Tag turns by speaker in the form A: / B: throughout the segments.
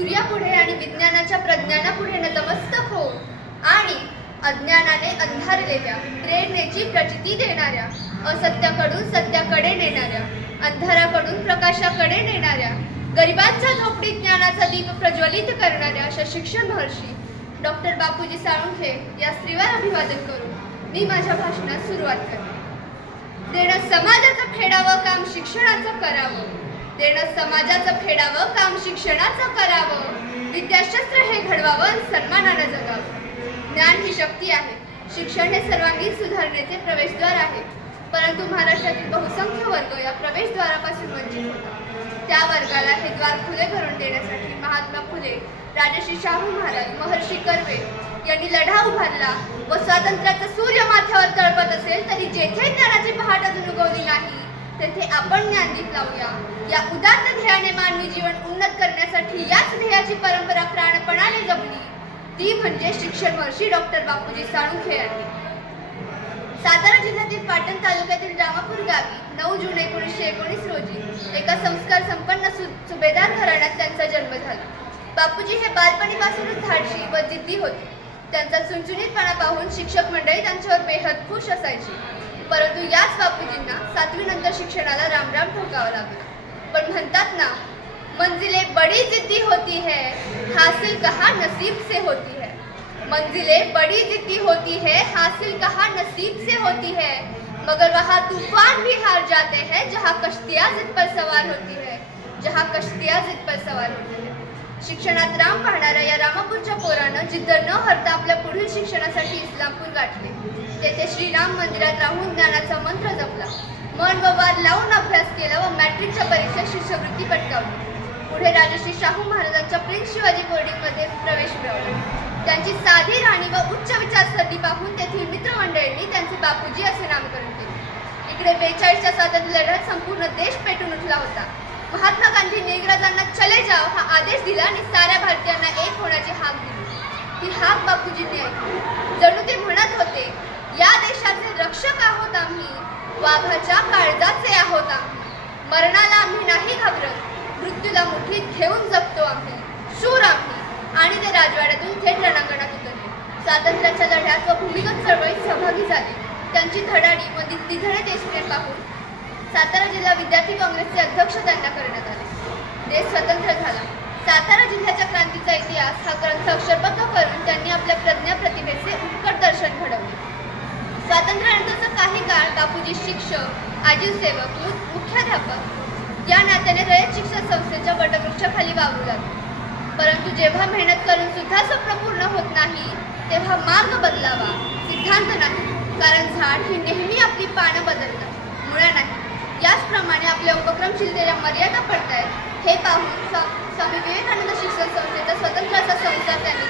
A: सूर्यापुढे आणि विज्ञानाच्या प्रज्ञानापुढे नतमस्तक हो. आणि अज्ञानाने अंधारलेल्या प्रेरणेची प्रचिती देणाऱ्या असत्याकडून सत्याकडे नेणाऱ्या अंधाराकडून प्रकाशाकडे नेणाऱ्या गरिबांच्या झोपडीत ज्ञानाचा दीप प्रज्वलित करणाऱ्या अशा शिक्षण महर्षी डॉक्टर बापूजी साळुंखे या स्त्रीवर अभिवादन करून मी माझ्या भाषणात सुरुवात करते. देणं समाजाचं फेडावं काम शिक्षणाचं करावं. देणं समाजाचं फेडावं काम शिक्षणाचं करावं. विद्याशस्त्र हे घडवावं सन्मानानं जगावं. ज्ञान ही शक्ती आहे. शिक्षण हे सर्वांगीण सुधारणेचे प्रवेशद्वार आहे. परंतु महाराष्ट्रातील बहुसंख्य वर्ग या प्रवेशद्वारापासून वंचित होता. त्या वर्गाला हे द्वार खुले करून देण्यासाठी महात्मा फुले राजश्री शाहू महाराज महर्षी कर्वे यांनी लढा उभारला व स्वातंत्र्याचा सूर्य माथ्यावर तळपत असेल तरी जेथे ज्ञानाची पहाट अजून तेथे आपण ज्ञानदीप लावूया. या उदात्त ध्येयाने मानवी जीवन उन्नत करण्यासाठी याच ध्येयाची परंपरा प्राणपणाने जपली. ती म्हणजे शिक्षण महर्षी डॉक्टर बापूजी साळुंखे यांनी. सातारा जिल्ह्यातील पाटण तालुक्यातील रामापूर गावी नऊ जून एकोणीसशे एकोणीस रोजी एका संस्कार संपन्न सु सुभेदार घराण्यात त्यांचा जन्म झाला. बापूजी हे बालपणीपासूनच धाडशी व जिद्दी होते. त्यांचा चुनचुनीतपणा पाहून शिक्षक मंडळी त्यांच्यावर बेहद खुश असायची. परंतु याच बापूजींना सातवी नंतर शिक्षणाला रामराम ठोकावा लागला. पण म्हणतात ना, मंजिले बड़ी जिद्दी होती है, हासिल कहा नसीब से होती है. मंजिलें बड़ी जिद्दी होती है, हासिल कहा नसीब से होती है. मगर वहाँ तूफ़ान भी हार जाते हैं जहाँ कश्तियाँ जिद पर सवार होती है, जहाँ कश्तियाँ जिद पर सवार होती है। शिक्षणात राम पाहणाऱ्या या रामापूरच्या पोरानं जिद्द न हरता आपल्या पुढील शिक्षणासाठी इस्लामपूर गाठले. तेथे श्रीराम मंदिरात राहून ज्ञानाचा मंत्र जपला. मन व वाद लावून अभ्यास केला व मॅट्रिकच्या परीक्षेत शिष्यवृत्ती पटकावली. पुढे राजश्री शाहू महाराजांच्या प्रिन्स शिवाजी बोर्डिंगमध्ये प्रवेश मिळवला. त्यांची साधी राणी व उच्च विचारसरणी पाहून तेथील मित्रमंडळींनी त्यांचे बापूजी असे नामकरण केले. इकडे बेचाळीसच्या स्वातंत्र्य लढ्यात संपूर्ण देश पेटून उठला होता. महात्मा गांधींनी इंग्रजांना चले जाव हा आदेश दिला आणि साऱ्या भारतीयांना एक होण्याची हाक दिली. ही हाक बापूजींनी ऐकली. जणू ते म्हणत होते या देशाचे रक्षक आहोत आम्ही वाघाच्या काळजाचे आहोत आम्ही. मरणाला आम्ही नाही घाबरत मृत्यूला मुठीत घेऊन जगतो आम्ही. शूर आम्ही. आणि ते राजवाड्यातून थेट रणांगणात उतरले. स्वातंत्र्याच्या लढ्यात व भूमिगत चळवळीत सहभागी झाले. त्यांची धडाडी व निधडे देशप्रेम पाहून सातारा जिल्हा विद्यार्थी काँग्रेसचे अध्यक्ष त्यांना करण्यात आले. देश स्वतंत्र झाला. सातारा जिल्ह्याच्या क्रांतीचा इतिहास हा ग्रंथ अक्षरबद्ध करून त्यांनी आपल्या प्रज्ञा प्रतिभेचे उत्कट दर्शन घडवले. स्वातंत्र्यानंतरचा काही काळ बापूजी शिक्षक आजीव सेवक मुख्याध्यापक या नात्याने रयत शिक्षण संस्थेच्या वटवृक्षाखाली वावरू लागले. परंतु जेव्हा मेहनत करून सुद्धा स्वप्न पूर्ण होत नाही तेव्हा मार्ग बदलावा सिद्धांत नाही. कारण झाड ही नेहमी आपली पानं बदलतात मुळा नाही याचप्रमाणे आपल्या उपक्रमशीलतेच्या मर्यादा पडत आहेत हे पाहून स्वा- स्वामी विवेकानंद शिक्षण संस्थेचा स्वतंत्र असा संसार त्यांनी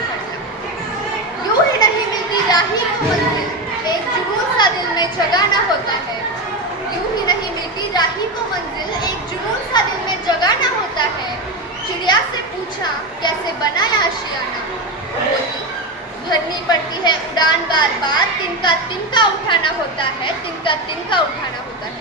A: यूँ ही नहीं मिलती राही वो मंजिल एक जुनून सा दिल में जगाना होता है यूँ ही नहीं मिलती राही को मंजिल एक जुनून सा दिल में जगाना होता है चिड़िया से पूछा, कैसे बनाया आशियाना बोली, भरनी पड़ती है उड़ान बार बार, तिनका तिनका उठाना होता है, तिनका तिनका उठाना होता है।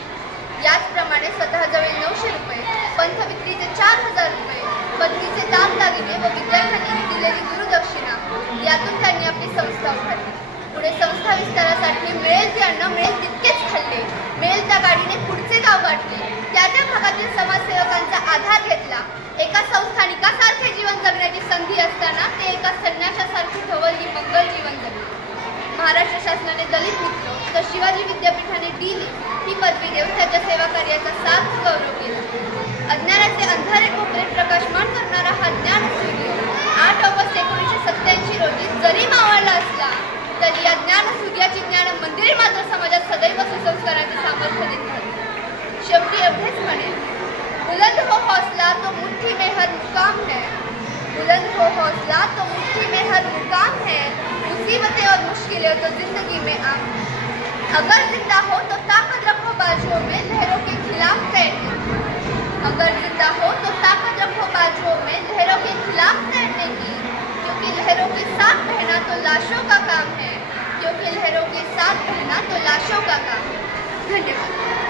A: याचप्रमाणे स्वतःजवळ नऊशे रुपये पंथ विक्रीचे चार हजार रुपये पत्नीचे दागदागिने व विद्यार्थ्यांनी दिलेली गुरुदक्षिणा यातून त्यांनी आपली संस्था उभारली पुढे संस्था विस्तारासाठी मिळेल ते अन्न मिळेल तितकेच खाल्ले. मिळेल त्या गाडीने पुढचे गाव गाठले. त्या त्या भागातील समाजसेवकांचा आधार घेतला. एका संस्थानिकासारखा देऊन सेवा कार्याचा सार्थ गौरव केला. अज्ञानाचे अंधारे कोपरे प्रकाशमान करणारा हा ज्ञान सूर्य आठ ऑगस्ट एकोणीसशे सत्याऐंशी रोजी जरी मावळला तरी या ज्ञान सूर्याची ज्ञान मंदिर मात्र समाजात सदैव सुसंस्काराचे सामर्थ्य देत शेवटी एवढेच म्हणेल बुलंद हो हौसला तो मुट्ठी में हर मुकाम है. बुलंद हो हौसला तो मुट्ठी में हर मुकाम है. मुसीबतें और मुश्किलें तो ज़िंदगी में आम अगर लहरों खिलाफ तैरने की क्योंकि लहरों के साथ बहना तो लाशों का काम है। क्योंकि लहरों के साथ बहना तो लाशों का काम है। धन्यवाद।